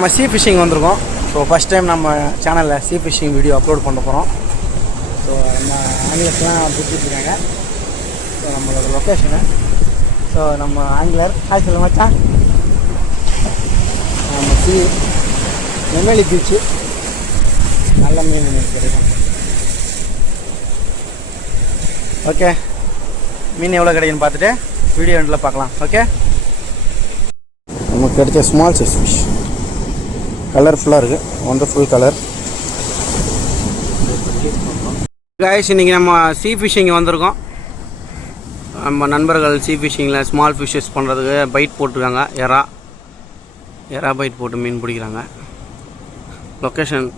நம்ம சீ ஃபிஷிங் வந்திருக்கோம். So first time நம்ம சேனலில் சீ ஃபிஷிங் வீடியோ அப்லோட் பண்ண போகிறோம். ஸோ நம்ம ஆங்கிலர்ஸ்லாம் பிடிச்சிட்ருக்காங்க. ஸோ நம்மளோட லொக்கேஷனு. ஸோ நம்ம ஆங்கிலர் ஹாய் சொல்ல மச்சான். நம்ம நெம்மேலி பீச்சு நல்ல மீன் கிடைக்கும். ஓகே, மீன் எவ்வளோ கிடைக்குன்னு பார்த்துட்டு வீடியோ எண்டில் பார்க்கலாம். ஓகே, நமக்கு கிடைச்ச ஸ்மால் சைஸ் ஃபிஷ் கலர்ஃபுல்லாக இருக்குது. Wonderful colour. காய்ஸ், இன்றைக்கி நம்ம சீ ஃபிஷ்ஷிங் வந்திருக்கோம். நம்ம நண்பர்கள் சீ ஃபிஷ்ஷிங்கில் ஸ்மால் ஃபிஷ்ஷஸ் பண்ணுறதுக்கு பைட் போட்டிருக்காங்க. எறா பைட் போட்டு மீன் பிடிக்கிறாங்க. லொக்கேஷன்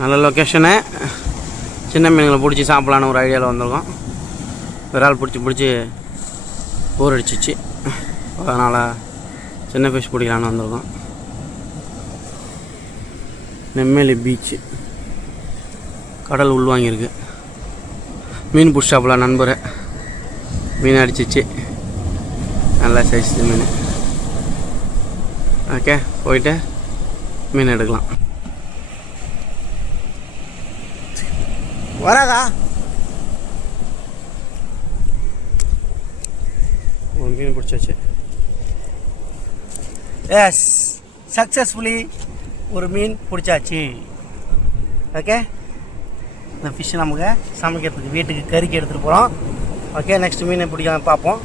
நல்ல லொக்கேஷனு. சின்ன மீன்களை பிடிச்சி சாப்பிட்லான்னு ஒரு ஐடியாவில் வந்திருக்கோம். விரால் பிடிச்சி போர் அடிச்சிச்சு. அதனால் சின்ன ஃபிஷ் பிடிக்கலான்னு வந்திருக்கோம். நெம்மேலி பீச்சு, கடல் உள்வாங்கியிருக்கு. மீன் பிடிச்சாப்புல நண்பர் மீன் அடிச்சிச்சு. நல்லா சைஸ் மீன். ஓகே, போயிட்டு மீன் எடுக்கலாம். வராதா? ஒரு மீன் பிடிச்சாச்சு. எஸ், சக்ஸஸ்ஃபுல்லி ஒரு மீன் பிடிச்சாச்சு. ஓகே, இந்த ஃபிஷ் நமக்கு சமைக்கிறதுக்கு வீட்டுக்கு கறிக்கு எடுத்துகிட்டு போகிறோம். ஓகே, நெக்ஸ்ட் மீனை பிடிக்கலாம் பார்ப்போம்.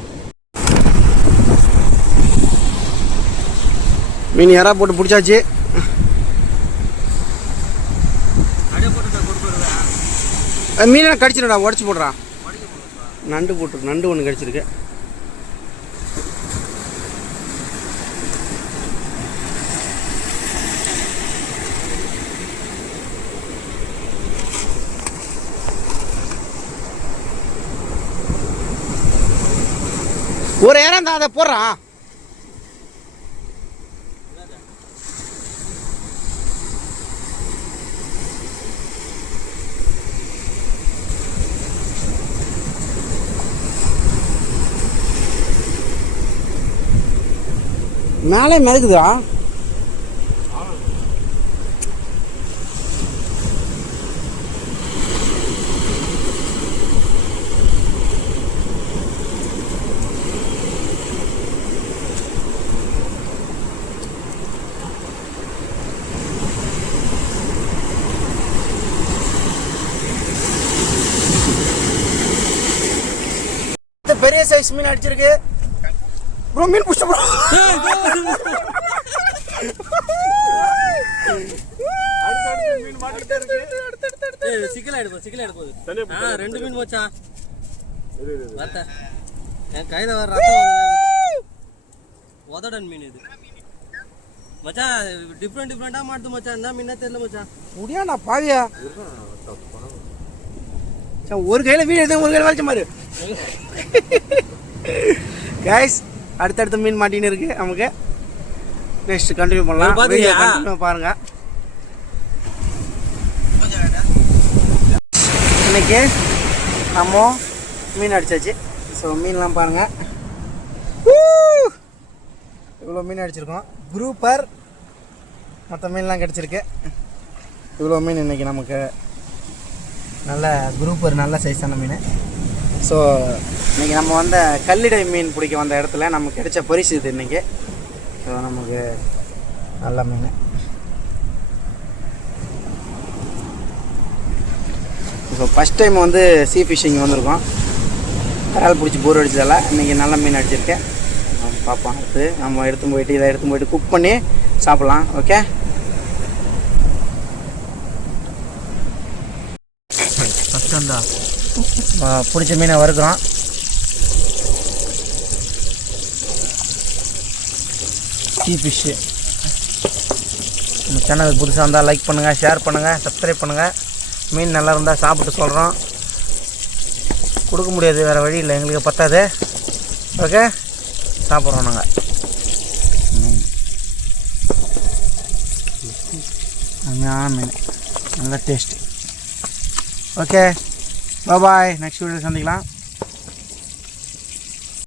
மீன் யாரா போட்டு பிடிச்சாச்சு. மீனை கடிச்சிடா, உடச்சி போடுறான். நண்டு ஒன்று கடிச்சிருக்கு. ஒரு இடம் தான், அதை போடுறான். மேலே மிதக்குதா? பெரிய சைஸ் மீன் அடிச்சிருக்கு. ப்ரோ, மீன் புடிச்ச ப்ரோ. மீன் மாட்டிட்டே இருக்கு. சிக்கல் ஆயிடு போகுது. ரெண்டு மீன் மச்சான். வரட்ட என் கையில வர ரத்தம் உதடன் மீன் இது மச்சான். டிஃப்ரெண்டா மாட்டுது மச்சான். என்ன மீனே தெரியல மச்சான். முடியாடா பாவியா. ஒரு கையில வீடு எடுத்து ஒரு கையில வளைச்ச மாதிரி. கைஸ், அடுத்தடுத்த மீன் மாட்டின்னு இருக்கு நமக்கு. நெக்ஸ்ட் கண்டினியூ பண்ணலாம். கண்டினியூ பாருங்க. இன்னைக்கு நம்ம மீன் அடிச்சாச்சு. ஸோ மீன்லாம் பாருங்க, இவ்வளோ மீன் அடிச்சிருக்கோம். குரூப்பர் மற்ற மீன்லாம் கிடச்சிருக்கு. இவ்வளோ மீன் இன்னைக்கு நமக்கு நல்ல குரூப்பர், நல்ல சைஸான மீன். ஸோ இன்றைக்கி நம்ம வந்த கல்லிடை மீன் பிடிக்க வந்த இடத்துல நமக்கு கிடைச்ச பரிசு இது இன்றைக்கி. ஸோ நமக்கு நல்ல மீன். ஸோ ஃபஸ்ட் டைம் வந்து சீ ஃபிஷ்ஷிங் வந்திருக்கோம். விரால் பிடிச்சி போர் அடிச்சதால் இன்றைக்கி நல்ல மீன் அடிச்சிருக்கேன். பார்ப்போம். அடுத்து நம்ம இதை எடுத்து போயிட்டு குக் பண்ணி சாப்பிட்லாம். ஓகே, ஃபஸ்ட்டு வந்தா பிடிச்ச மீனை வறுக்கிறோம். சீ ஃபிஷ்ஷு. நம்ம சேனலுக்கு புதுசாக இருந்தால் லைக் பண்ணுங்கள், ஷேர் பண்ணுங்கள், சப்ஸ்கிரைப் பண்ணுங்கள். மீன் நல்லா இருந்தால் சாப்பிட்டு சொல்கிறோம். கொடுக்க முடியாது, வேறு வழி இல்லை, எங்களுக்கு பத்தாது. ஓகே, சாப்பிட்றோம் நாங்கள். மீன் நல்ல டேஸ்ட். ஓகே, பாய். நெக்ஸ்ட் வீடியோ சந்திக்கலாம்.